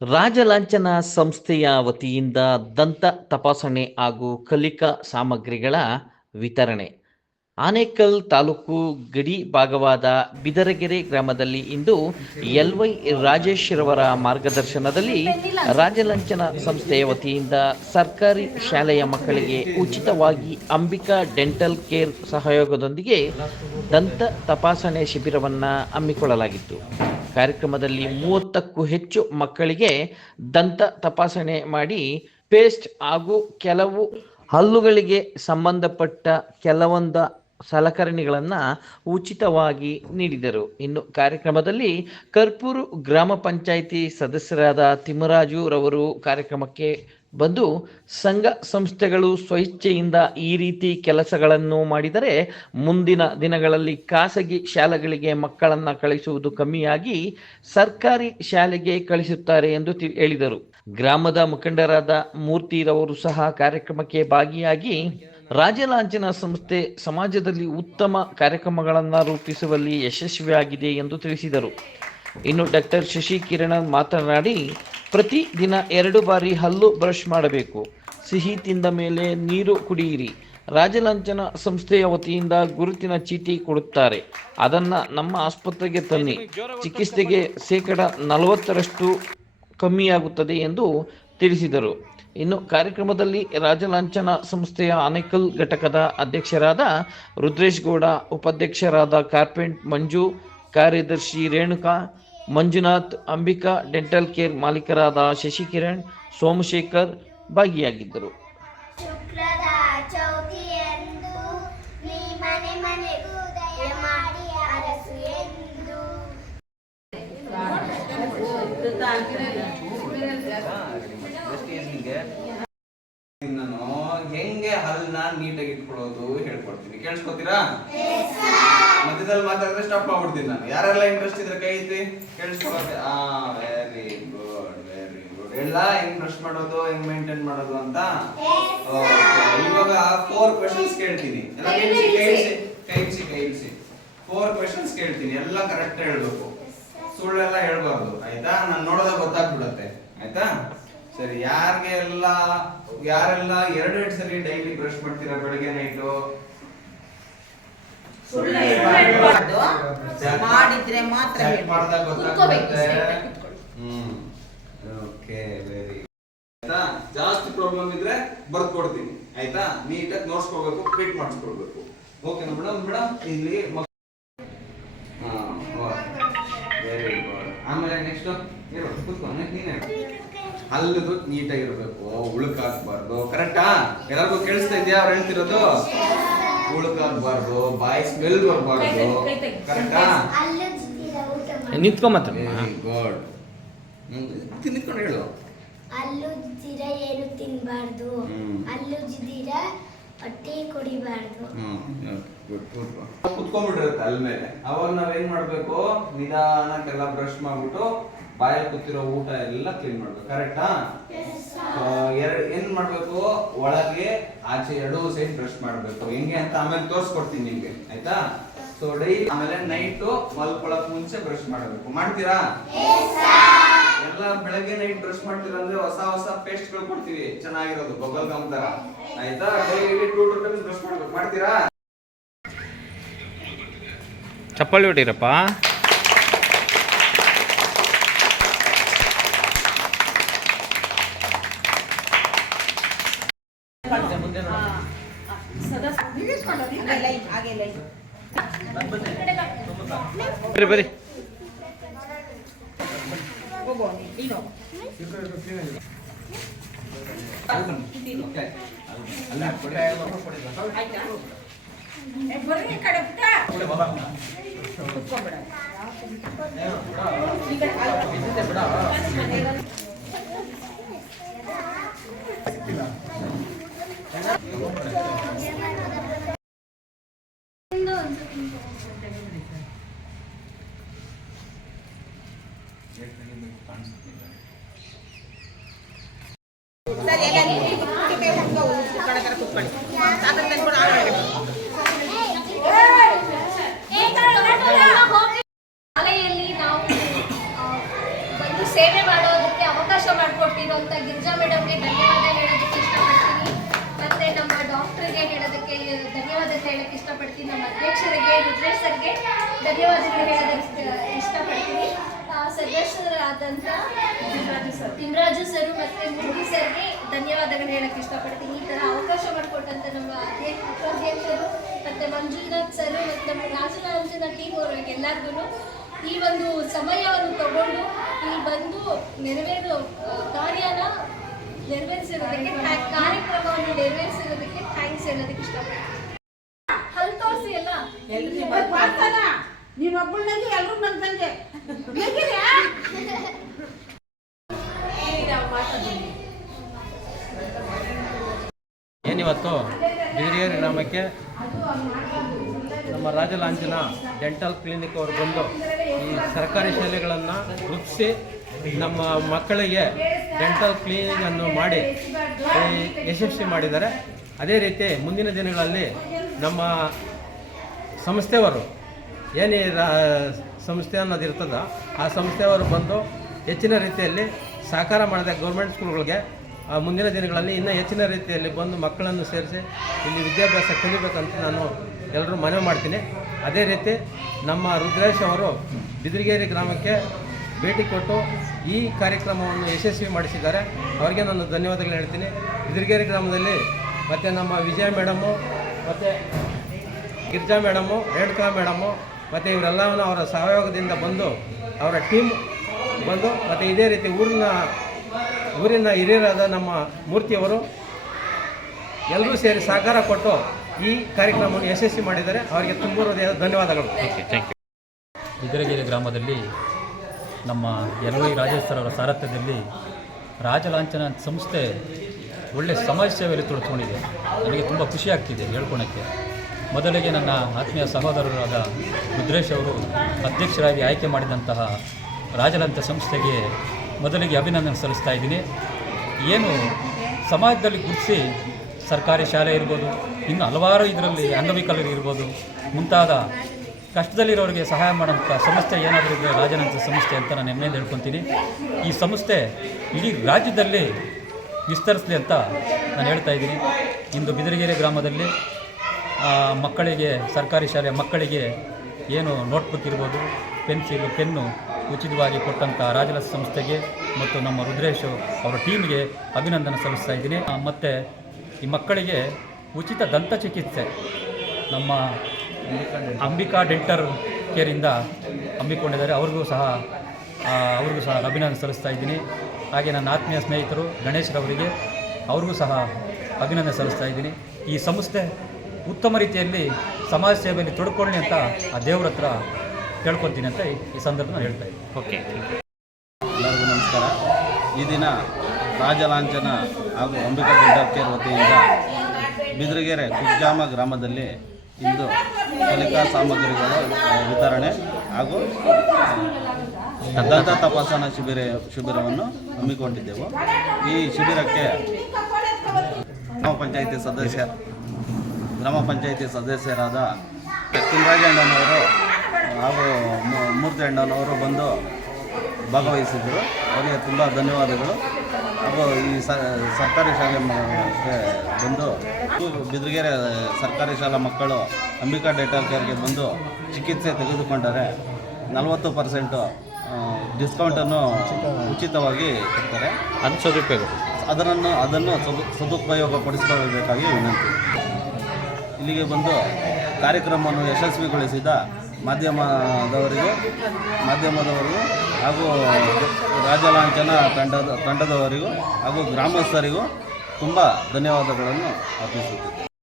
ರಾಜಲಾಂಛನ ಸಂಸ್ಥೆಯ ವತಿಯಿಂದ ದಂತ ತಪಾಸಣೆ ಹಾಗೂ ಕಲಿಕಾ ಸಾಮಗ್ರಿಗಳ ವಿತರಣೆ. ಆನೇಕಲ್ ತಾಲೂಕು ಗಡಿ ಭಾಗವಾದ ಬಿದರಗೆರೆ ಗ್ರಾಮದಲ್ಲಿ ಇಂದು ಎಲ್ ವೈ ರಾಜೇಶ್ ರವರ ಮಾರ್ಗದರ್ಶನದಲ್ಲಿ ರಾಜಲಂಚನ ಸಂಸ್ಥೆಯ ವತಿಯಿಂದ ಸರ್ಕಾರಿ ಶಾಲೆಯ ಮಕ್ಕಳಿಗೆ ಉಚಿತವಾಗಿ ಅಂಬಿಕಾ ಡೆಂಟಲ್ ಕೇರ್ ಸಹಯೋಗದೊಂದಿಗೆ ದಂತ ತಪಾಸಣೆ ಶಿಬಿರವನ್ನು ಹಮ್ಮಿಕೊಳ್ಳಲಾಗಿತ್ತು. ಕಾರ್ಯಕ್ರಮದಲ್ಲಿ ಮೂವತ್ತಕ್ಕೂ ಹೆಚ್ಚು ಮಕ್ಕಳಿಗೆ ದಂತ ತಪಾಸಣೆ ಮಾಡಿ ಪೇಸ್ಟ್ ಹಾಗೂ ಕೆಲವು ಹಲ್ಲುಗಳಿಗೆ ಸಂಬಂಧಪಟ್ಟ ಕೆಲವೊಂದು ಸಲಕರಣೆಗಳನ್ನು ಉಚಿತವಾಗಿ ನೀಡಿದರು. ಇನ್ನು ಕಾರ್ಯಕ್ರಮದಲ್ಲಿ ಕರ್ಪೂರು ಗ್ರಾಮ ಪಂಚಾಯಿತಿ ಸದಸ್ಯರಾದ ತಿಮ್ಮರಾಜು ರವರು ಕಾರ್ಯಕ್ರಮಕ್ಕೆ ಬಂದು ಸಂಘ ಸಂಸ್ಥೆಗಳು ಸ್ವಇಚ್ಛೆಯಿಂದ ಈ ರೀತಿ ಕೆಲಸಗಳನ್ನು ಮಾಡಿದರೆ ಮುಂದಿನ ದಿನಗಳಲ್ಲಿ ಖಾಸಗಿ ಶಾಲೆಗಳಿಗೆ ಮಕ್ಕಳನ್ನು ಕಳಿಸುವುದು ಕಮ್ಮಿಯಾಗಿ ಸರ್ಕಾರಿ ಶಾಲೆಗೆ ಕಳಿಸುತ್ತಾರೆ ಎಂದು ಹೇಳಿದರು. ಗ್ರಾಮದ ಮುಖಂಡರಾದ ಮೂರ್ತಿರವರು ಸಹ ಕಾರ್ಯಕ್ರಮಕ್ಕೆ ಭಾಗಿಯಾಗಿ ರಾಜಲಾಂಛನ ಸಂಸ್ಥೆ ಸಮಾಜದಲ್ಲಿ ಉತ್ತಮ ಕಾರ್ಯಕ್ರಮಗಳನ್ನು ರೂಪಿಸುವಲ್ಲಿ ಯಶಸ್ವಿಯಾಗಿದೆ ಎಂದು ತಿಳಿಸಿದರು. ಇನ್ನು ಡಾಕ್ಟರ್ ಶಶಿ ಕಿರಣ್ ಮಾತನಾಡಿ, ಪ್ರತಿ ದಿನ ಎರಡು ಬಾರಿ ಹಲ್ಲು ಬ್ರಷ್ ಮಾಡಬೇಕು. ಸಿಹಿ ತಿಂದ ಮೇಲೆ ನೀರು ಕುಡಿಯಿರಿ. ರಾಜಲಾಂಛನ ಸಂಸ್ಥೆಯ ವತಿಯಿಂದ ಗುರುತಿನ ಚೀಟಿ ಕೊಡುತ್ತಾರೆ. ಅದನ್ನ ನಮ್ಮ ಆಸ್ಪತ್ರೆಗೆ ತನ್ನಿ. ಚಿಕಿತ್ಸೆಗೆ ಶೇಕಡ ನಲವತ್ತರಷ್ಟು ಕಮ್ಮಿಯಾಗುತ್ತದೆ ಎಂದು ತಿಳಿಸಿದರು. ಇನ್ನು ಕಾರ್ಯಕ್ರಮದಲ್ಲಿ ರಾಜಲಾಂಛನ ಸಂಸ್ಥೆಯ ಆನೇಕಲ್ ಘಟಕದ ಅಧ್ಯಕ್ಷರಾದ ರುದ್ರೇಶ್ ಗೌಡ, ಉಪಾಧ್ಯಕ್ಷರಾದ ಕಾರ್ಪೆಂಟ್ ಮಂಜು, ಕಾರ್ಯದರ್ಶಿ ರೇಣುಕಾ ಮಂಜುನಾಥ್ ಅಂಬಿಕಾ ಡೆಂಟಲ್ ಕೇರ್ ಮಾಲೀಕರಾದ ಶಶಿಕಿರಣ್ ಸೋಮಶೇಖರ್ ಭಾಗಿಯಾಗಿದ್ದರು. ಶುಕ್ರದ ಚೌತಿಯಂದು ನೀ ಮನೆ ಮನೆಗೂ ದಯ ಮಾಡಿ ಅರಸು ಎಂದು. ನಾನು ಹೆಂಗೆ ಹಲ್ನ ನೀಟಾಗಿ ಇಟ್ಕೊಳ್ಳೋದು ಹೇಳ್ಕೊಡ್ತೀನಿ. ಕೇಳಿಸ್ಕೊತೀರಾ ಮಧ್ಯದಲ್ಲಿ ಮಾತಾಡಿದ್ರೆ ಸ್ಟಾಪ್ ಮಾಡ್ಬಿಡ್ತೀನಿ ನಾನು. ಯಾರೆಲ್ಲ ಇಂಟ್ರೆಸ್ಟ್ ಇದ್ರೆ ಕೈ ಐತಿ ಕೇಳಿಸ್ಕೊಳತ್ತೆ ಆ ವೆರಿ ಗುಡ್ ವೆರಿ ಗುಡ್ ಎಲ್ಲ ಹೆಂಗ್ ಬ್ರಷ್ ಮಾಡೋದು ಹೆಂಗ್ ಮೇಂಟೈನ್ ಮಾಡೋದು ಅಂತ? ಇವಾಗ ಫೋರ್ ಕ್ವೆಶನ್ಸ್ ಕೇಳ್ತೀನಿ. ಎಲ್ಲ ಕೈ ಇಳಿಸಿ, ಕೈ ಇಳಿಸಿ, ಕೈ ಇಳಿಸಿ ಕೈ ಇಳಿಸಿ ಫೋರ್ ಕ್ವೆಶನ್ಸ್ ಕೇಳ್ತೀನಿ. ಎಲ್ಲ ಕರೆಕ್ಟ್ ಹೇಳ್ಬೇಕು. ಸುಳ್ಳೆಲ್ಲ ಹೇಳ್ಬಾರ್ದು. ಆಯ್ತಾ? ನಾನು ನೋಡೋದಾಗ ಗೊತ್ತಾಗ್ಬಿಡತ್ತೆ. ಆಯ್ತಾ? ಸರಿ ಯಾರಿಗೆ ಎಲ್ಲ ಯಾರೆಲ್ಲ ಎರಡು ಸರಿ ಡೈಲಿ ಬ್ರಷ್ ಮಾಡ್ತೀರಾ ಬೆಳಗ್ಗೆ ನೈಟು ಕುತ್ಕೊಳ್ಳಿ. ಹ್ಮ್. ಓಕೆ ವೆರಿ ಆಯ್ತಾ? ಜಾಸ್ತಿ ಪ್ರಾಬ್ಲಮ್ ಇದ್ರೆ ಬರ್ದು ಕೊಡ್ತೀನಿ. ಆಯ್ತಾ? ನೀಟಾಗಿ ನೋಡ್ಸ್ಕೋಬೇಕು ಫಿಟ್ ಮಾಡಿಸ್ಕೊಳ್ಬೇಕು. ಓಕೆನಾ ಮೇಡಮ್ ಮೇಡಮ್ ಇಲ್ಲಿ ವೆರಿ ಗುಡ್ ಆಮೇಲೆ ನೆಕ್ಸ್ಟ್ ಹೇಳು ಕೂತ್ಕೊ ಅಲ್ಲದು ನೀಟಾಗಿರ್ಬೇಕು. ಹಲ್ಲದು ನೀಟಾಗಿರ್ಬೇಕು ಉಳುಕಾಕ್ಬಾರ್ದು ಕರೆಕ್ಟಾ ಎಲ್ಲರಿಗೂ ಕೇಳಿಸ್ತಾ ಇದೆಯಾ ಅವ್ರು ಹೇಳ್ತಿರೋದು? ಉಳುಕಾಕ್ಬಾರ್ದು ಬಾಯಿ ಸ್ಮೆಲ್ ಬರಬಾರ್ದು ಕರೆಕ್ಟಾ ನಿಂತ್ಕೊಂಬತ್ತ ವೆರಿ ಗುಡ್ ನಿಂತ್ಕೊಂಡು ಹೇಳು. ಅಲ್ಲುಜ್ದಿರ ಏನು ತಿನ್ನಬಾರ್ದು ಹ್ಮ್. ಅಲ್ಲುಜ್ದಿರ ಹೊಟ್ಟೆ ಕುಡಿಬಾರ್ದು. ಕುತ್ಕೊಂಡ್ಬಿಟ್ಟಿರುತ್ತೆ ಅಲ್ ಮೇಲೆ. ಅವಾಗ ನಾವೇನ್ ಏನ್ ಮಾಡ್ಬೇಕು? ನಿಧಾನಕ್ಕೆಲ್ಲ ಬ್ರಷ್ ಮಾಡ್ಬಿಟ್ಟು ಬಾಯಲ್ಲಿ ಕೂತಿರೋ ಊಟ ಎಲ್ಲ ಕ್ಲೀನ್ ಮಾಡ್ಬೇಕು. ಕರೆಕ್ಟಾ ಎರಡ್ ಏನ್ ಮಾಡ್ಬೇಕು? ಒಳಗೆ ಆಚೆ ಎರಡು ಸೈಡ್ ಬ್ರಷ್ ಮಾಡ್ಬೇಕು. ಹೆಂಗೆ ಅಂತ ಆಮೇಲೆ ತೋರಿಸ್ಕೊಡ್ತೀನಿ ನಿಮ್ಗೆ ಆಯ್ತಾ? ಸೊ ಡೈಲಿ ಆಮೇಲೆ ನೈಟು ಮಲ್ಕೊಳಕ್ ಮುಂಚೆ ಬ್ರಷ್ ಮಾಡಬೇಕು. ಮಾಡ್ತೀರಾ? ಎಲ್ಲ ಬೆಳಗ್ಗೆ ನೈಟ್ ಬ್ರಷ್ ಮಾಡ್ತೀರಾ ಅಂದ್ರೆ ಹೊಸ ಹೊಸ ಪೇಸ್ಟ್ಗಳು ಕೊಡ್ತೀವಿ. ಚೆನ್ನಾಗಿರೋದು ಬಬಲ್ ಗಮ್ ತರ. ಆಯ್ತಾ? Daily two two times brush ಮಾಡ್ಬೇಕು. ಮಾಡ್ತೀರಾ? ಚಪ್ಪಲಿ ಹೊಡೀರಪ್ಪ ಬರ್ರಿ ಬರ್ರಿ ಹೋಗು ನೀನು ಹೋಗು. ಆಯ್ತಾ? ಏ, ಬರ್ರಿ ಈ ಕಡೆ ಪುಟ್ಟ. ಕುತ್ಕೊಂಡ್ಬಿಡು. ಈ ಕಡೆ ಕಾಲು. ಸರಿ, ಎಲ್ಲ ನೀರು ಕುತ್ಕೊಳ್ಳಿ, ಕುತ್ಕೊಳ್ಳಿ, ಕುತ್ಕೊಳ್ಳಿ, ಕುತ್ಕೊಳ್ಳಿ. ಶಾಲೆಯಲ್ಲಿ ನಾವು ಬಂದು ಸೇವೆ ಮಾಡೋದಕ್ಕೆ ಅವಕಾಶ ಇರುವಂತ ಗಿರಿಜಾ ಮೇಡಮ್ಗೆ ಧನ್ಯವಾದ ಹೇಳೋದಕ್ಕೆ ಇಷ್ಟಪಡ್ತೀನಿ. ಮತ್ತೆ ನಮ್ಮ ಡಾಕ್ಟರ್ಗೆ ಹೇಳೋದಕ್ಕೆ ಧನ್ಯವಾದ ಹೇಳಕ್ಕೆ ಇಷ್ಟಪಡ್ತೀನಿ. ನಮ್ಮ ಅಧ್ಯಕ್ಷರಿಗೆ ರುದ್ರೇಶ್ ಧನ್ಯವಾದ ಹೇಳೋದಕ್ಕೆ ಇಷ್ಟಪಡ್ತೀನಿ. ಆ, ಸದಸ್ಯರಾದಂಥ ತಿಮ್ರಾಜು ಸರ್. ಮತ್ತೆ ಮೂರ್ತಿ ಸರ್ಗೆ ಧನ್ಯವಾದಗಳು ಹೇಳಕ್ಕೆ ಇಷ್ಟಪಡ್ತೀನಿ. ಈ ತರ ಅವಕಾಶ ಮಾಡಿಕೊಟ್ಟಂತ ನಮ್ಮ ಉಪಾಧ್ಯಕ್ಷರು ಮತ್ತೆ ಮಂಜುನಾಥ್ ಸರ್ ಮತ್ತು ನಮ್ಮ ರಾಜಲಾಂಜನ ಟೀಮ್ ಅವ್ರಿಗೆ ಎಲ್ಲರಿಗೂ ಈ ಒಂದು ಸಮಯವನ್ನು ತಗೊಂಡು ಇಲ್ಲಿ ಬಂದು ನೆರವೇರು ಕಾರ್ಯನ ನೆರವೇರಿಸಿರೋದಕ್ಕೆ ಕಾರ್ಯಕ್ರಮವನ್ನು ನೆರವೇರಿಸಿರೋದಕ್ಕೆ ಥ್ಯಾಂಕ್ಸ್ ಹೇಳೋದಕ್ಕೆ ಇಷ್ಟಪಡ್ತೀನಿ. ಹಲ್ ತೋರಿಸಿ ಎಲ್ಲ. ನೀವೊಬ್ಬಳಂಗೆ ಎಲ್ಲರೂ ನನ್ನ ತಂದೆ ಏನಿವತ್ತು ಬಿದಿರಿಯೇರಿ ಗ್ರಾಮಕ್ಕೆ ನಮ್ಮ ರಾಜಲಾಂಛನ ಡೆಂಟಲ್ ಕ್ಲಿನಿಕ್ ಅವರು ಬಂದು ಈ ಸರ್ಕಾರಿ ಶಾಲೆಗಳನ್ನು ರೂಪಿಸಿ ನಮ್ಮ ಮಕ್ಕಳಿಗೆ ಡೆಂಟಲ್ ಕ್ಲೀನಿಂಗನ್ನು ಮಾಡಿ ಯಶಸ್ವಿ ಮಾಡಿದ್ದಾರೆ. ಅದೇ ರೀತಿ ಮುಂದಿನ ದಿನಗಳಲ್ಲಿ ನಮ್ಮ ಸಂಸ್ಥೆಯವರು ಏನು ಸಂಸ್ಥೆ ಅನ್ನೋದು ಆ ಸಂಸ್ಥೆಯವರು ಬಂದು ಹೆಚ್ಚಿನ ರೀತಿಯಲ್ಲಿ ಸಹಕಾರ ಮಾಡಿದ ಗೌರ್ಮೆಂಟ್ ಸ್ಕೂಲ್ಗಳಿಗೆ ಮುಂದಿನ ದಿನಗಳಲ್ಲಿ ಇನ್ನೂ ಹೆಚ್ಚಿನ ರೀತಿಯಲ್ಲಿ ಬಂದು ಮಕ್ಕಳನ್ನು ಸೇರಿಸಿ ಇಲ್ಲಿ ವಿದ್ಯಾಭ್ಯಾಸ ಕಲಿಬೇಕಂತ ನಾನು ಎಲ್ಲರೂ ಮನವಿ ಮಾಡ್ತೀನಿ. ಅದೇ ರೀತಿ ನಮ್ಮ ರುದ್ರೇಶ್ ಅವರು ಬಿದಿರಿಗೇರಿ ಗ್ರಾಮಕ್ಕೆ ಭೇಟಿ ಕೊಟ್ಟು ಈ ಕಾರ್ಯಕ್ರಮವನ್ನು ಯಶಸ್ವಿ ಮಾಡಿಸಿದ್ದಾರೆ. ಅವರಿಗೆ ನಾನು ಧನ್ಯವಾದಗಳು ಹೇಳ್ತೀನಿ. ಬಿದಿರಿಗೇರಿ ಗ್ರಾಮದಲ್ಲಿ ಮತ್ತು ನಮ್ಮ ವಿಜಯ ಮೇಡಮು, ಮತ್ತು ಗಿರ್ಜಾ ಮೇಡಮು, ರೇಣುಕಾ ಮೇಡಮು, ಮತ್ತು ಇವರೆಲ್ಲವನ್ನು ಅವರ ಸಹಯೋಗದಿಂದ ಬಂದು ಅವರ ಟೀಮ್ ಬಂದು ಮತ್ತು ಇದೇ ರೀತಿ ಊರಿನ ಊರಿನ ಹಿರಿಯರಾದ ನಮ್ಮ ಮೂರ್ತಿಯವರು ಎಲ್ಲರೂ ಸೇರಿ ಸಹಕಾರ ಕೊಟ್ಟು ಈ ಕಾರ್ಯಕ್ರಮವನ್ನು ಯಶಸ್ವಿ ಮಾಡಿದ್ದಾರೆ. ಅವರಿಗೆ ತುಂಬ ಹೃದಯದ ಧನ್ಯವಾದಗಳು. ಬಿದಿರಗೆರೆ ಗ್ರಾಮದಲ್ಲಿ ನಮ್ಮ ಎಲ್ ವೈ ರಾಜೇಶ್ವರವರ ಸಾರಥ್ಯದಲ್ಲಿ ರಾಜಲಾಂಛನ ಸಂಸ್ಥೆ ಒಳ್ಳೆ ಸಮಾಜ ಸೇವೆಯಲ್ಲಿ ತೊಡ್ಕೊಂಡಿದೆ ನನಗೆ ತುಂಬ ಖುಷಿ ಆಗ್ತಿದೆ ಹೇಳ್ಕೊಳಕ್ಕೆ. ಮೊದಲಿಗೆ ನನ್ನ ಆತ್ಮೀಯ ಸಹೋದರರಾದ ರುದ್ರೇಶ್ ಅವರು ಅಧ್ಯಕ್ಷರಾಗಿ ಆಯ್ಕೆ ಮಾಡಿದಂತಹ ರಾಜಲಂಥ ಸಂಸ್ಥೆಗೆ ಮೊದಲಿಗೆ ಅಭಿನಂದನೆ ಸಲ್ಲಿಸ್ತಾ ಇದ್ದೀನಿ. ಏನು ಸಮಾಜದಲ್ಲಿ ಗುರುತಿಸಿ ಸರ್ಕಾರಿ ಶಾಲೆ ಇರ್ಬೋದು, ಇನ್ನು ಹಲವಾರು ಇದರಲ್ಲಿ ಅಂಗವಿಕಲರು ಇರ್ಬೋದು, ಮುಂತಾದ ಕಷ್ಟದಲ್ಲಿರೋರಿಗೆ ಸಹಾಯ ಮಾಡೋಂಥ ಸಂಸ್ಥೆ ಏನಾದರೂ ಇದ್ದರೆ ರಾಜನಂತ ಸಂಸ್ಥೆ ಅಂತ ನಾನು ಹೆಮ್ಮೆಯಿಂದ ಹೇಳ್ಕೊತೀನಿ. ಈ ಸಂಸ್ಥೆ ಇಡೀ ರಾಜ್ಯದಲ್ಲಿ ವಿಸ್ತರಿಸಲಿ ಅಂತ ನಾನು ಹೇಳ್ತಾ ಇದ್ದೀನಿ. ಇಂದು ಬಿದಿರಗೆರೆ ಗ್ರಾಮದಲ್ಲಿ ಮಕ್ಕಳಿಗೆ ಸರ್ಕಾರಿ ಶಾಲೆಯ ಮಕ್ಕಳಿಗೆ ಏನು ನೋಟ್ಬುಕ್ ಇರ್ಬೋದು, ಪೆನ್ಸಿಲ್, ಪೆನ್ನು ಉಚಿತವಾಗಿ ಕೊಟ್ಟಂಥ ರಾಜಲ ಸಂಸ್ಥೆಗೆ ಮತ್ತು ನಮ್ಮ ರುದ್ರೇಶ್ ಅವರ ಟೀಮ್ಗೆ ಅಭಿನಂದನೆ ಸಲ್ಲಿಸ್ತಾ ಇದ್ದೀನಿ. ಮತ್ತು ಈ ಮಕ್ಕಳಿಗೆ ಉಚಿತ ದಂತ ಚಿಕಿತ್ಸೆ. ನಮ್ಮ ಅಂಬಿಕಾ ಡೆಂಟರ್ ಕೇರಿಂದ ಹಮ್ಮಿಕೊಂಡಿದ್ದಾರೆ. ಅವ್ರಿಗೂ ಸಹ ಅವ್ರಿಗೂ ಸಹ ಅಭಿನಂದನೆ ಸಲ್ಲಿಸ್ತಾ ಇದ್ದೀನಿ. ಹಾಗೆ ನನ್ನ ಆತ್ಮೀಯ ಸ್ನೇಹಿತರು ಗಣೇಶ್ರವರಿಗೆ ಅವ್ರಿಗೂ ಸಹ ಅಭಿನಂದನೆ ಸಲ್ಲಿಸ್ತಾ ಇದ್ದೀನಿ. ಈ ಸಂಸ್ಥೆ ಉತ್ತಮ ರೀತಿಯಲ್ಲಿ ಸಮಾಜ ಸೇವೆಯಲ್ಲಿ ತೊಡ್ಕೊಳ್ಳಿ ಅಂತ ಆ ದೇವರ ಹತ್ರ ಕೇಳ್ಕೊತೀನಿ ಅಂತ ಈ- ಸಂದರ್ಭದಲ್ಲಿ ಹೇಳ್ತಾ ಇದ್ದೀನಿ ಓಕೆ ಎಲ್ಲರಿಗೂ ನಮಸ್ಕಾರ. ಈ ದಿನ ರಾಜಲಾಂಛನ ಹಾಗೂ ಅಂಬಿಕಾ ಡೆಂಟಲ್ ಕೇರ್ ವತಿಯಿಂದ ಬಿದ್ರಗೆರೆ ಕುಗ್ಜಾಮ ಗ್ರಾಮದಲ್ಲಿ ಇಂದು ಕಲಿಕಾ ಸಾಮಗ್ರಿಗಳ ವಿತರಣೆ ಹಾಗೂ ದಂತ ತಪಾಸಣಾ ಶಿಬಿರ ಶಿಬಿರವನ್ನು ಹಮ್ಮಿಕೊಂಡಿದ್ದೆವು. ಈ ಶಿಬಿರಕ್ಕೆ ಗ್ರಾಮ ಪಂಚಾಯಿತಿ ಸದಸ್ಯ ಗ್ರಾಮ ಪಂಚಾಯಿತಿ ಸದಸ್ಯರಾದ ತಿಮ್ಮರಾಜ ಅಣ್ಣನವರು ಹಾಗೂ ಮೂರ್ತಿ ಅಣ್ಣನವರು ಬಂದು ಭಾಗವಹಿಸಿದರು. ಅವರಿಗೆ ತುಂಬ ಧನ್ಯವಾದಗಳು. ಹಾಗೂ ಈ ಸರ್ಕಾರಿ ಶಾಲೆ ಬಂದು ಬಿದ್ರಗೆರೆ ಸರ್ಕಾರಿ ಶಾಲಾ ಮಕ್ಕಳು ಅಂಬಿಕಾ ಡೆಂಟಲ್ ಕೇರ್ಗೆ ಬಂದು ಚಿಕಿತ್ಸೆ ತೆಗೆದುಕೊಂಡರೆ ನಲವತ್ತು ಪರ್ಸೆಂಟು ಡಿಸ್ಕೌಂಟನ್ನು ಉಚಿತವಾಗಿ ಕೊಡ್ತಾರೆ. ಅದು ಸದುಪಯೋಗ. ಅದನ್ನು ಅದನ್ನು ಸದು ಸದುಪಯೋಗಪಡಿಸಿಕೊಳ್ಳಬೇಕಾಗಿ ವಿನಂತಿ. ಇಲ್ಲಿಗೆ ಬಂದು ಕಾರ್ಯಕ್ರಮವನ್ನು ಯಶಸ್ವಿಗೊಳಿಸಿದ ಮಾಧ್ಯಮದವರಿಗೂ ಮಾಧ್ಯಮದವರಿಗೂ ಹಾಗೂ ರಾಜಲಾಂಛನ ತಂಡದ ತಂಡದವರಿಗೂ ಹಾಗೂ ಗ್ರಾಮಸ್ಥರಿಗೂ ತುಂಬ ಧನ್ಯವಾದಗಳನ್ನು ಅರ್ಪಿಸುತ್ತಿದ್ದೆ